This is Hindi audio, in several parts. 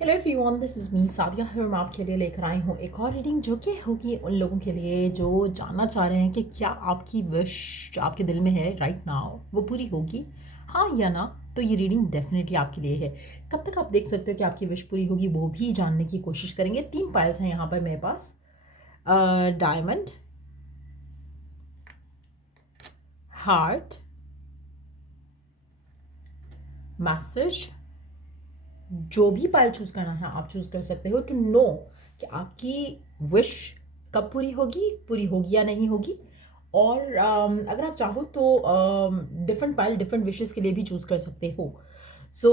Hello everyone, this is me Sadia है और मैं आपके लिए लेकर आई हूँ एक और रीडिंग जो कि होगी उन लोगों के लिए जो जानना चाह रहे हैं कि क्या आपकी विश जो आपके दिल में है राइट नाउ वो पूरी होगी, हाँ या ना। तो ये रीडिंग डेफिनेटली आपके लिए है। कब तक आप देख सकते हो कि आपकी विश पूरी होगी वो भी जानने की कोशिश करेंगे। 3 पाइल्स हैं यहाँ पर मेरे पास। Diamond, heart, message. जो भी पायल चूज़ करना है आप चूज़ कर सकते हो टू नो कि आपकी विश कब पूरी होगी या नहीं होगी। और अगर आप चाहो तो डिफरेंट पायल डिफरेंट विशेस के लिए भी चूज़ कर सकते हो। सो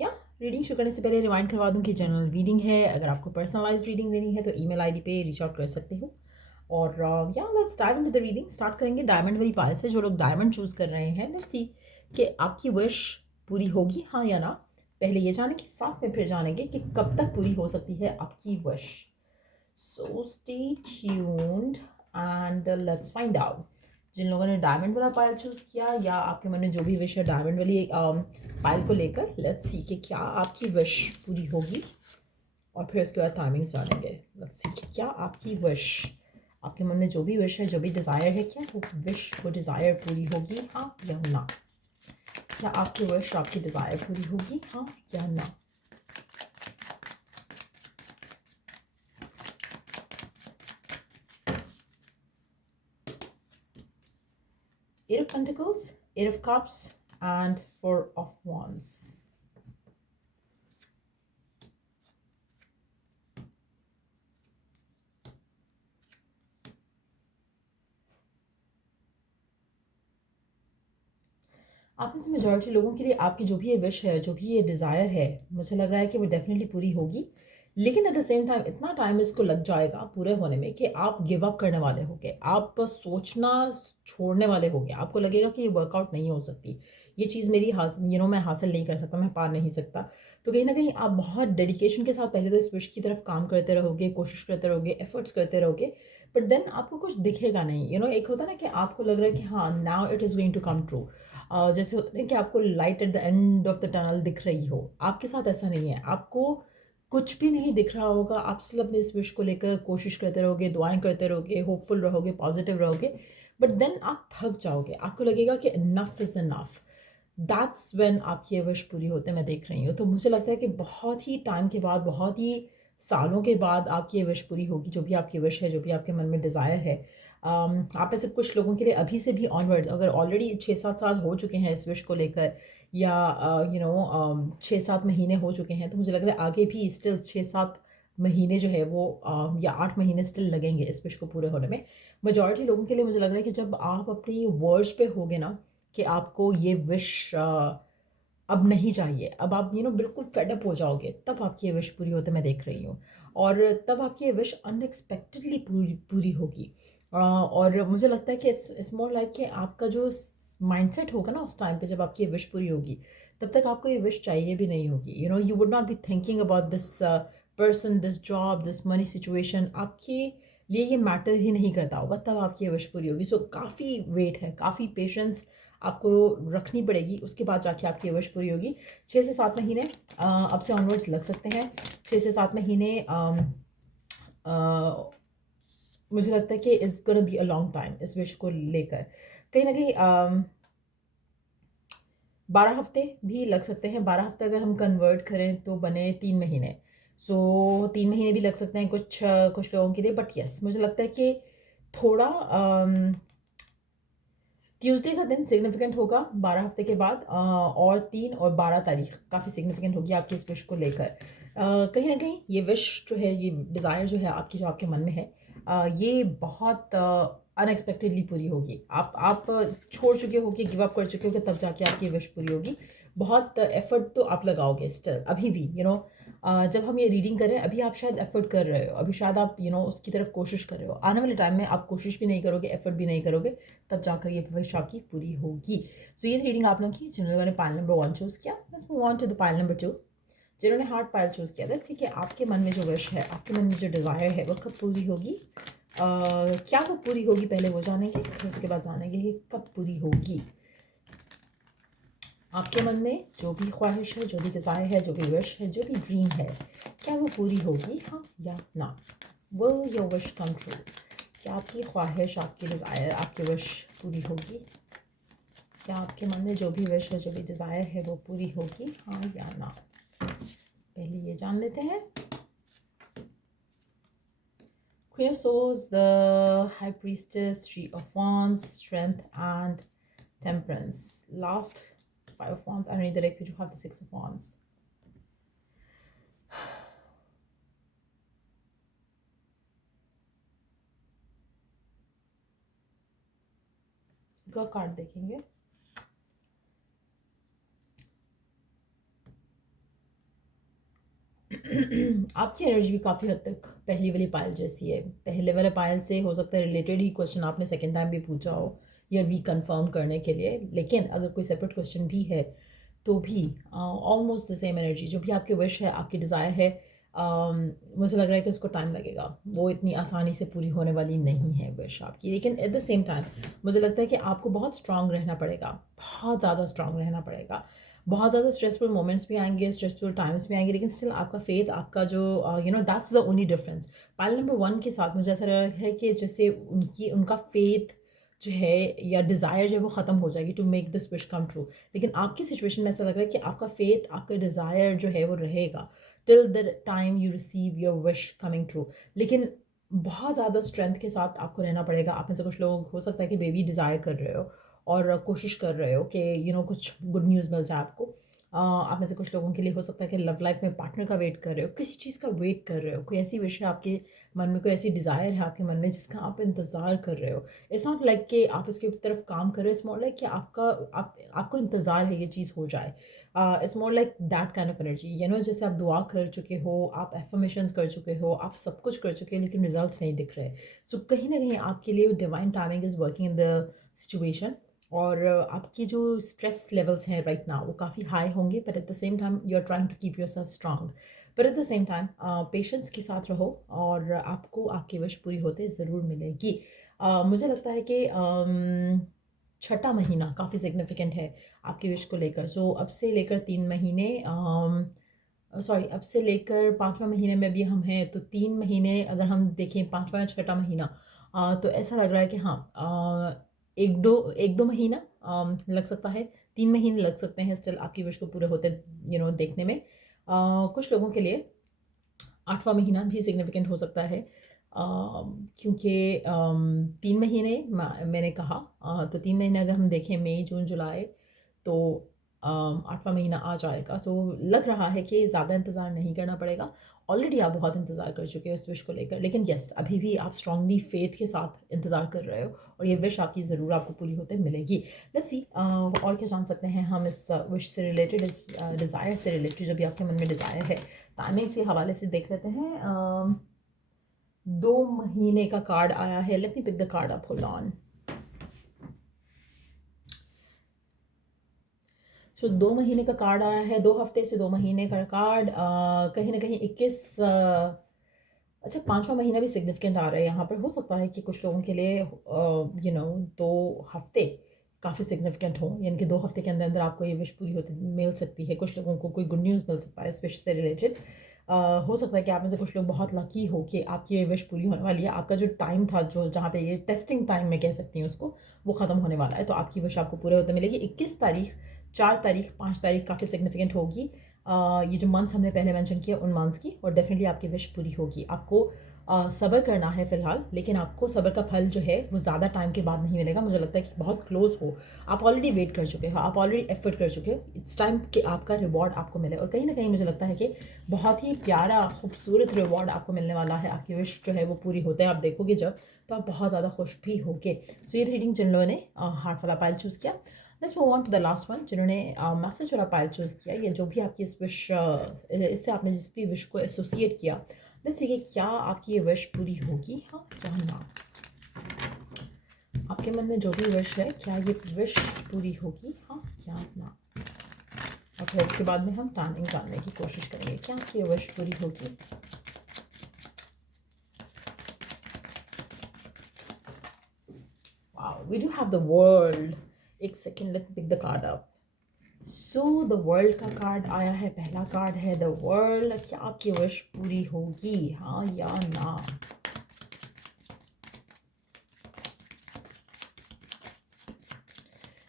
या रीडिंग शुरू करने से पहले रिमाइंड करवा दूं कि जनरल रीडिंग है। अगर आपको पर्सनलाइज्ड रीडिंग लेनी है तो ईमेल आईडी पे रीच आउट कर सकते हो। और या let's dive into the reading. Start करेंगे डायमंड वाली पायल से। जो लोग डायमंड चूज़ कर रहे हैं, लेट्स सी कि आपकी विश पूरी होगी, हाँ या ना। पहले ये जानेंगे, साथ में फिर जानेंगे कि कब तक पूरी हो सकती है आपकी wish. So stay tuned and let's find out. जिन लोगों ने डायमंड वाला पायल चूज़ किया या आपके मन में जो भी विश है डायमंड वाली पायल को लेकर, लेट्स सी कि क्या आपकी विश पूरी होगी। और फिर उसके बाद टाइमिंग जानेंगे। लेट्स सी कि क्या आपकी विश, आपके मन में जो भी विश है, जो भी डिज़ायर है, क्या वो विश वो डिज़ायर पूरी होगी, हाँ या ना। क्या आपकी विश आपकी डिज़ायर पूरी होगी, हाँ या ना। Eight of Pentacles, Eight of Cups, and Four of Wands. आप में से मेजॉरिटी लोगों के लिए आपकी जो भी ये विश है, जो भी ये डिज़ायर है, मुझे लग रहा है कि वो डेफिनेटली पूरी होगी। लेकिन एट द सेम टाइम इतना टाइम इसको लग जाएगा पूरे होने में कि आप गिव अप करने वाले होगे, आप सोचना छोड़ने वाले होगे। आपको लगेगा कि ये वर्कआउट नहीं हो सकती, ये चीज़ मेरी मैं हासिल नहीं कर सकता, मैं पा नहीं सकता। तो कहीं ना कहीं आप बहुत डेडिकेशन के साथ पहले तो इस विश की तरफ काम करते रहोगे, कोशिश करते रहोगे, एफर्ट्स करते रहोगे, बट देन आपको कुछ दिखेगा नहीं। एक होता है ना कि आपको लग रहा है कि हाँ now it is going to come true. जैसे होता है कि आपको light at the end of the tunnel दिख रही हो, आपके साथ ऐसा नहीं है। आपको कुछ भी नहीं दिख रहा होगा, आप सिर्फ अपने इस विश को लेकर कोशिश करते रहोगे, दुआएं करते रहोगे, होपफुल रहोगे, पॉजिटिव रहोगे, बट देन आप थक जाओगे। आपको लगेगा कि enough is enough. That's when आपकी ये विश पूरी होते मैं देख रही हूँ। तो मुझे लगता है कि बहुत ही टाइम के बाद, बहुत ही सालों के बाद आपकी ये विश पूरी होगी। जो भी आपकी विश है, जो भी आपके मन में डिज़ायर है, आप में से कुछ लोगों के लिए अभी से भी ऑनवर्ड्स, अगर ऑलरेडी 6-7 साल हो चुके हैं इस विश को लेकर, या 6-7 महीने हो चुके हैं, तो मुझे लग रहा है आगे भी स्टिल 6-7 महीने जो है वो या 8 महीने स्टिल लगेंगे इस विश को पूरे होने में। मेजॉरिटी लोगों के लिए मुझे लग रहा है कि जब आप अपनी वर्ड्स पे होगे ना कि आपको ये विश अब नहीं चाहिए, अब आप बिल्कुल फेडअप हो जाओगे, तब आपकी ये विश पूरी होते मैं देख रही हूँ। और तब आपकी ये विश अनएक्सपेक्टेडली पूरी पूरी होगी। और मुझे लगता है कि इट्स मोर लाइक कि आपका जो माइंडसेट होगा ना उस टाइम पे जब आपकी ये विश पूरी होगी, तब तक आपको ये विश चाहिए भी नहीं होगी। You would not be thinking about this person, this job, this money situation. आपके लिए ये मैटर ही नहीं करता होगा, तब आपकी ये विश पूरी होगी। सो काफ़ी वेट है, काफ़ी पेशेंस आपको रखनी पड़ेगी, उसके बाद जाके आपकी विश पूरी होगी। 6 से 7 महीने अब से ऑनवर्ड्स लग सकते हैं। 6 से 7 महीने मुझे लगता है कि is gonna be a long time इस विश को लेकर। कहीं ना कहीं 12 हफ्ते भी लग सकते हैं। 12 हफ्ते अगर हम कन्वर्ट करें तो बने 3 महीने। सो 3 महीने भी लग सकते हैं कुछ लोगों के लिए। बट यस, मुझे लगता है कि थोड़ा ट्यूसडे का दिन सिग्निफिकेंट होगा 12 हफ्ते के बाद। और 3 और 12 तारीख काफ़ी सिग्निफिकेंट होगी आपकी इस विश को लेकर। कहीं ना कहीं ये विश जो है, ये डिज़ायर जो है आपकी, जो आपके मन में है, ये बहुत अनएक्सपेक्टेडली पूरी होगी। आप छोड़ चुके हो, कि गिव अप कर चुके हो, कि तब जाके आपकी विश पूरी होगी। बहुत एफर्ट तो आप लगाओगे स्टिल अभी भी। जब हम ये रीडिंग कर रहे हैं, अभी आप शायद एफर्ट कर रहे हो, अभी शायद आप उसकी तरफ कोशिश कर रहे हो। आने वाले टाइम में आप कोशिश भी नहीं करोगे, एफर्ट भी नहीं करोगे, तब जाकर ये विश आपकी पूरी होगी। सो ये रीडिंग आप लोगों की जिन लोगों ने पाइल नंबर 1 चूज़ किया। Let's move on to the pile number 2। जिन्होंने हार्ट पाइल चूज़ किया, लेट्स सी कि आपके मन में जो विश है, आपके मन में जो डिज़ायर है, वो कब पूरी होगी। क्या वो पूरी होगी, पहले वो जानेंगे, फिर उसके बाद जानेंगे कि कब पूरी होगी। आपके मन में जो भी ख्वाहिश है, जो भी डिज़ायर है, जो भी विश है, जो भी ड्रीम है, क्या वो पूरी होगी, हाँ या ना? Will your wish come true? क्या आपकी ख्वाहिश, आपकी डिज़ायर, आपकी विश पूरी होगी? क्या आपके मन में जो भी विश है, जो भी डिज़ायर है, वो पूरी होगी, हाँ या ना? पहले ये जान लेते हैं। Queen of Swords, the High Priestess, Three of Wands, Strength, and Temperance. Last Five of Wands. I need the deck which you have the Six of Wands. का कार्ड देखेंगे। आपकी एनर्जी भी काफ़ी हद तक पहली वाली पायल जैसी है। पहले वाले पायल से हो सकता है रिलेटेड ही क्वेश्चन आपने सेकेंड टाइम भी पूछा हो या रीकन्फर्म करने के लिए, लेकिन अगर कोई सेपरेट क्वेश्चन भी है तो भी ऑलमोस्ट द सेम एनर्जी। जो भी आपकी विश है, आपकी डिज़ायर है, मुझे लग रहा है कि उसको टाइम लगेगा, वो इतनी आसानी से पूरी होने वाली नहीं है विश आपकी। लेकिन एट द सेम टाइम मुझे लगता है कि आपको बहुत स्ट्रांग रहना पड़ेगा, बहुत ज़्यादा स्ट्रांग रहना पड़ेगा। बहुत ज़्यादा स्ट्रेसफुल मोमेंट्स भी आएंगे, स्ट्रेसफुल टाइम्स भी आएंगे, लेकिन स्टिल आपका फेथ, आपका जो that's the only difference. Pile number 1 के साथ मुझे ऐसा लग रहा है कि जैसे उनका फेथ जो है या डिज़ायर जो है वो ख़त्म हो जाएगी to make this wish come true. लेकिन आपकी सिचुएशन में ऐसा लग रहा है कि आपका फेथ, आपका डिज़ायर जो है वो रहेगा till the time you receive your wish coming true. लेकिन बहुत ज़्यादा स्ट्रेंथ के साथ आपको रहना पड़ेगा। आप में से कुछ लोग हो सकता है कि बेबी डिज़ायर कर रहे हो और कोशिश कर रहे हो कि कुछ गुड न्यूज़ मिल जाए आपको। आप में से कुछ लोगों के लिए हो सकता है कि लव लाइफ में पार्टनर का वेट कर रहे हो, किसी चीज़ का वेट कर रहे हो, कोई ऐसी विश है आपके मन में, कोई ऐसी डिज़ायर है आपके मन में जिसका आप इंतज़ार कर रहे हो। इट्स नॉट लाइक कि आप इसकी तरफ काम कर रहे हो, इट्स मोर लाइक कि आपको इंतज़ार है ये चीज़ हो जाए। It's more like that kind of energy. जैसे आप दुआ कर चुके हो, आप एफर्मेशंस कर चुके हो, आप सब कुछ कर चुके हो, लेकिन रिजल्ट्स नहीं दिख रहे। सो कहीं ना कहीं आपके लिए divine timing is working in the situation. और आपकी जो स्ट्रेस लेवल्स हैं राइट नाउ वो काफ़ी हाई होंगे, but at the same time you are trying to keep yourself strong. But at the same time patience के साथ रहो और आपको आपकी विश पूरी होते ज़रूर मिलेगी। मुझे लगता है कि छठा महीना काफ़ी सिग्निफिकेंट है आपकी विश को लेकर। सो अब से लेकर 3 महीने, सॉरी, अब से लेकर 5वां महीने में भी हम हैं, तो 3 महीने अगर हम देखें, 5वां या छठा महीना, तो ऐसा लग रहा है कि हाँ, एक दो महीना लग सकता है, 3 महीने लग सकते हैं स्टिल आपकी विश को पूरे होते देखने में। कुछ लोगों के लिए 8वां महीना भी सिग्निफिकेंट हो सकता है, क्योंकि 3 महीने मैंने कहा, तो 3 महीने अगर हम देखें, मई जून जुलाई, तो 8वां महीना आ जाएगा। तो लग रहा है कि ज़्यादा इंतज़ार नहीं करना पड़ेगा। ऑलरेडी आप बहुत इंतज़ार कर चुके हो इस विश को लेकर, लेकिन येस, अभी भी आप स्ट्रांगली फेथ के साथ इंतज़ार कर रहे हो और ये विश आपकी ज़रूर आपको पूरी होते मिलेगी। लेट्स सी और क्या जान सकते हैं हम इस विश से रिलेटेड, इस डिज़ायर से रिलेटेड, जो भी आपके मन में डिज़ायर है। टाइमिंग से हवाले से देख लेते हैं। 2 महीने का कार्ड आया है। Let me pick the card up, hold on. So 2 महीने का कार्ड आया है, 2 हफ्ते से 2 महीने का कार्ड। कहीं ना कहीं 21, अच्छा, 5वां महीना भी सिग्निफिकेंट आ रहा है यहाँ पर। हो सकता है कि कुछ लोगों के लिए 2 हफ्ते काफ़ी सिग्निफिकेंट हो, यानी कि 2 हफ्ते के अंदर अंदर आपको ये विश पूरी होती मिल सकती है। कुछ लोगों को कोई गुड न्यूज़ मिल सकता है इस विश से रिलेटेड। हो सकता है कि आप में से कुछ लोग बहुत लकी हो कि आपकी ये विश पूरी होने वाली है। आपका जो टाइम था, जो जहाँ पे ये टेस्टिंग टाइम मैं कह सकती हूँ उसको, वो ख़त्म होने वाला है, तो आपकी विश आपको पूरे होते मिलेगी। 21 तारीख, 4 तारीख, 5 तारीख काफ़ी सिग्निफिकेंट होगी। ये जो मंथ्स हमने पहले मेंशन किया उन मंथ्स की, और डेफिनेटली आपकी विश पूरी होगी। आपको सब्र करना है फ़िलहाल, लेकिन आपको सब्र का फल जो है वो ज़्यादा टाइम के बाद नहीं मिलेगा। मुझे लगता है कि बहुत क्लोज हो, आप ऑलरेडी वेट कर चुके हो, आप ऑलरेडी एफर्ट कर चुके हो, इट्स टाइम कि आपका रिवॉर्ड आपको मिले। और कहीं ना कहीं मुझे लगता है कि बहुत ही प्यारा, खूबसूरत रिवॉर्ड आपको मिलने वाला है। आपकी विश जो है वो पूरी होते हैं आप देखोगे जब, तो आप बहुत ज़्यादा खुश भी होगे। सो ये रीडिंग जिन लोगों ने हार्ट वाला पाइल चूज़ किया, let's move on to the last one. जिन्होंने मैसेज वाला पाइल चूज़ किया, या जो भी आपकी इस विश, इससे आपने जिस भी विश को एसोसिएट किया, लेट्स सी कि क्या आपकी ये विश पूरी होगी, हाँ या ना। आपके मन में जो भी विश है, क्या ये विश पूरी होगी, हाँ या ना। और फिर उसके बाद में हम टाइमिंग जानने की कोशिश करेंगे, क्या आपकी ये विश पूरी होगी। Wow, we do have the world. एक second, let pick the card up. So the world का कार्ड आया है, पहला कार्ड है द वर्ल्ड। क्या आपकी विश पूरी होगी, हाँ या ना?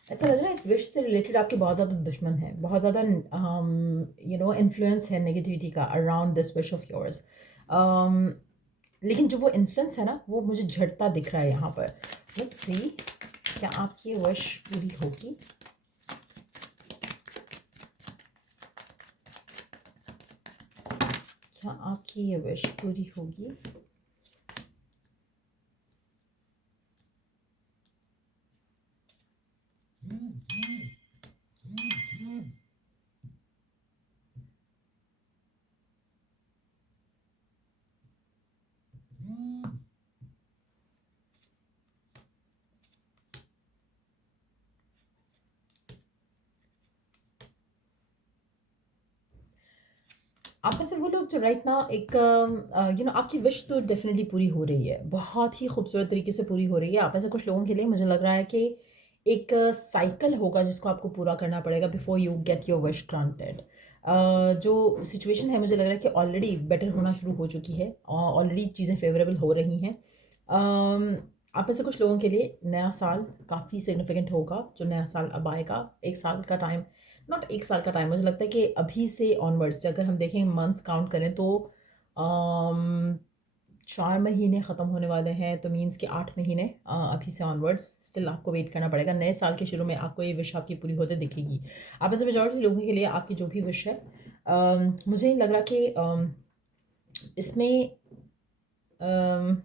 ऐसा लग रहा है इस विश से रिलेटेड आपके बहुत ज़्यादा दुश्मन है, बहुत ज़्यादा इन्फ्लुएंस है नेगेटिविटी का around this wish of yours. लेकिन जो वो इन्फ्लुएंस है ना, वो मुझे झड़ता दिख रहा है यहाँ पर। लेट्स सी, क्या आपकी विश पूरी होगी? क्या आपकी ये विश पूरी होगी? आप में से वो लोग जो राइट ना एक आपकी विश तो डेफिनेटली पूरी हो रही है, बहुत ही खूबसूरत तरीके से पूरी हो रही है। आप में से कुछ लोगों के लिए मुझे लग रहा है कि एक साइकिल होगा जिसको आपको पूरा करना पड़ेगा before you get your wish granted. जो सिचुएशन है मुझे लग रहा है कि ऑलरेडी बेटर होना शुरू हो चुकी है, ऑलरेडी चीज़ें फेवरेबल हो रही हैं। आप में से कुछ लोगों के लिए नया साल काफ़ी सिग्निफिकेंट होगा, जो नया साल अब आएगा। एक साल का टाइम, नॉट एक साल का टाइम, मुझे लगता है कि अभी से ऑनवर्ड्स अगर हम देखें, मंथ्स काउंट करें तो अम, 4 महीने ख़त्म होने वाले हैं, तो मीन्स कि 8 महीने अभी से ऑनवर्ड्स स्टिल आपको वेट करना पड़ेगा। नए साल के शुरू में आपको ये विश आपकी पूरी होते दिखेगी। आप में से मेजॉरिटी लोगों के लिए आपकी जो भी विश है, मुझे नहीं लग रहा कि इसमें अम,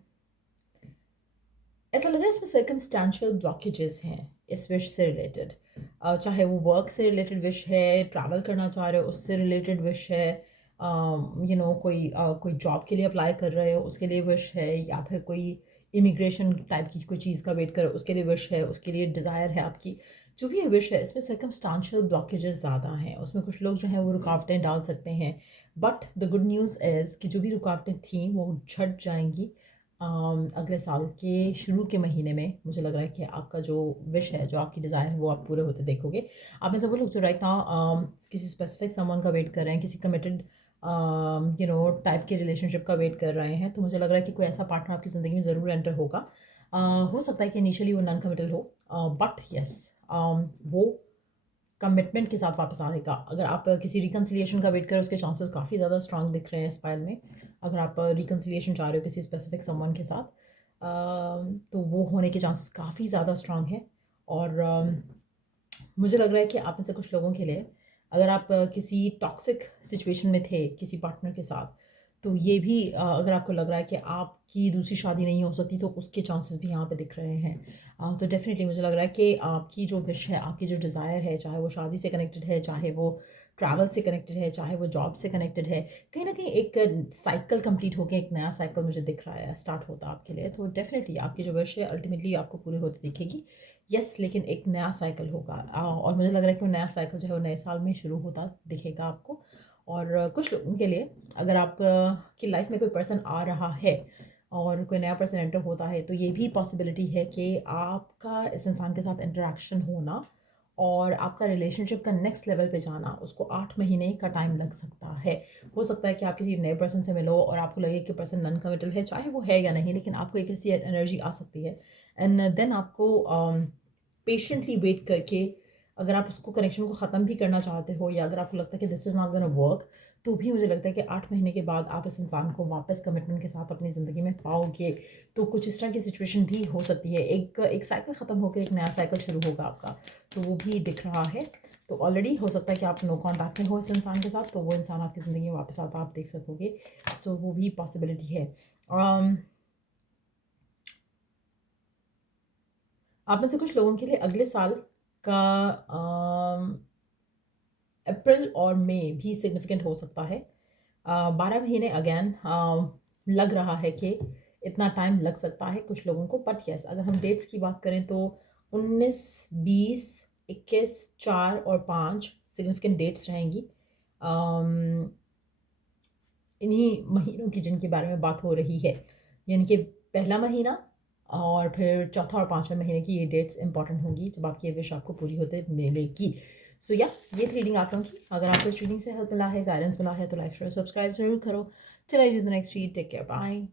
ऐसा लग रहा है इसमें सर्कमस्टेंशियल ब्लॉकेजेस हैं इस विश से रिलेटेड। चाहे वो वर्क से रिलेटेड विश है, ट्रैवल करना चाह रहे हो उससे रिलेटेड विश है, कोई जॉब के लिए अप्लाई कर रहे हो उसके लिए विश है, या फिर कोई इमिग्रेशन टाइप की कोई चीज़ का वेट कर उसके लिए विश है, उसके लिए डिज़ायर है आपकी। जो भी विश है इसमें सर्कमस्टांशियल ब्लॉकेजेस ज़्यादा हैं, उसमें कुछ लोग जो हैं वो रुकावटें डाल सकते हैं। But the good news is कि जो भी रुकावटें थी वो झट जाएंगी अगले साल के शुरू के महीने में। मुझे लग रहा है कि आपका जो विश है, जो आपकी डिज़ायर है, वो आप पूरे होते देखोगे। आप में से वो लोग जो राइट नाउ किसी स्पेसिफिक समवन का वेट कर रहे हैं, किसी कमिटेड टाइप के रिलेशनशिप का वेट कर रहे हैं, तो मुझे लग रहा है कि कोई ऐसा पार्टनर आपकी ज़िंदगी में ज़रूर एंटर होगा। हो सकता है कि इनिशियली वो नॉन कमिटल हो, बट यस वो कमिटमेंट के साथ वापस आने का। अगर आप किसी रिकन्सिलिएशन का वेट करें, उसके चांसेस काफ़ी ज़्यादा स्ट्रांग दिख रहे हैं इस फाइल में। अगर आप रिकन्सिलिएशन चाह रहे हो किसी स्पेसिफिक समवन के साथ, तो वो होने के चांसेस काफ़ी ज़्यादा स्ट्रांग हैं। और मुझे लग रहा है कि आप में से कुछ लोगों के लिए, अगर आप किसी टॉक्सिक सिचुएशन में थे किसी पार्टनर के साथ, तो ये भी अगर आपको लग रहा है कि आपकी दूसरी शादी नहीं हो सकती, तो उसके चांसेस भी यहाँ पे दिख रहे हैं। तो डेफिनेटली मुझे लग रहा है कि आपकी जो विश है, आपकी जो डिज़ायर है, चाहे वो शादी से कनेक्टेड है, चाहे वो ट्रैवल से कनेक्टेड है, चाहे वो जॉब से कनेक्टेड है, कहीं ना कहीं एक साइकिल कंप्लीट होकर एक नया साइकिल मुझे दिख रहा है स्टार्ट होता आपके लिए। तो डेफिनेटली आपकी जो विश है अल्टीमेटली आपको पूरी होती दिखेगी। यस, लेकिन एक नया साइकिल होगा, और मुझे लग रहा है कि वो नया साइकिल जो है वो नए साल में शुरू होता दिखेगा आपको। और कुछ लोगों के लिए, अगर आप की लाइफ में कोई पर्सन आ रहा है और कोई नया पर्सन एंटर होता है, तो ये भी पॉसिबिलिटी है कि आपका इस इंसान के साथ इंटरेक्शन होना और आपका रिलेशनशिप का नेक्स्ट लेवल पे जाना, उसको 8 महीने का टाइम लग सकता है। हो सकता है कि आप किसी नए पर्सन से मिलो और आपको लगे कि पर्सन नॉन कमिटल है, चाहे वो है या नहीं, लेकिन आपको एक ऐसी एनर्जी आ सकती है। एंड देन आपको पेशेंटली वेट करके, अगर आप उसको कनेक्शन को ख़त्म भी करना चाहते हो, या अगर आपको लगता है कि this is not gonna work, तो भी मुझे लगता है कि 8 महीने के बाद आप इस इंसान को वापस कमिटमेंट के साथ अपनी ज़िंदगी में पाओगे। तो कुछ इस तरह की सिचुएशन भी हो सकती है, एक एक साइकिल ख़त्म होकर एक नया साइकिल शुरू होगा आपका, तो वो भी दिख रहा है। तो ऑलरेडी हो सकता है कि आप नो कॉन्टैक्ट में हो इस इंसान के साथ, तो वो इंसान आपकी ज़िंदगी में वापस आता आप देख सकोगे। सो वो भी पॉसिबिलिटी है। आप में से कुछ लोगों के लिए अगले साल का अप्रैल और मई भी सिग्निफिकेंट हो सकता है। 12 महीने अगेन लग रहा है कि इतना टाइम लग सकता है कुछ लोगों को, बट यस, अगर हम डेट्स की बात करें तो 19, 20, 21, 4 और 5 सिग्निफिकेंट डेट्स रहेंगी। इन्हीं महीनों की जिनके बारे में बात हो रही है, यानी कि पहला महीना और फिर चौथा और पाँचवें महीने की ये डेट्स इंपॉर्टेंट होंगी जब आपकी ये विश आपको पूरी होते मिलेगी। सो या ये थी रीडिंग आप लोगों की। अगर आपको इस रीडिंग से हेल्प मिला है, गाइडेंस मिला है, तो लाइक शेयर सब्सक्राइब जरूर करो। चलिए the next read, take care, bye.